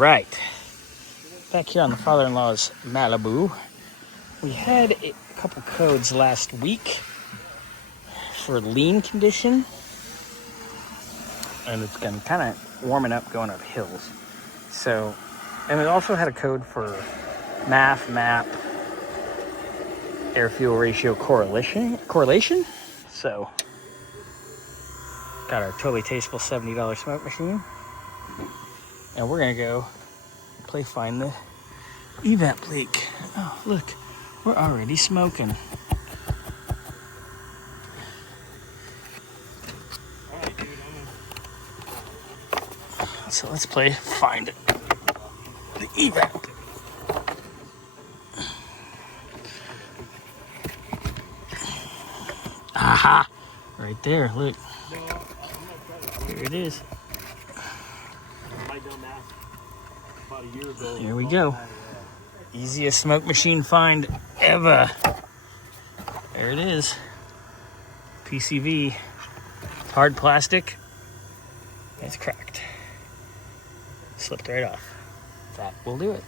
right, back here on the father-in-law's Malibu. We had a couple codes last week for lean condition, and it's been kind of warming up going up hills. So, and we also had a code for MAP, air-fuel ratio correlation. So, got our totally tasteful $70 smoke machine. And we're gonna go find the evap leak. Oh, look, we're already smoking. So let's find it. The evap. Aha! Right there, look. Here it is. Here we go. Easiest smoke machine find ever. There it is. PCV. Hard plastic. It's cracked. Slipped right off. That will do it.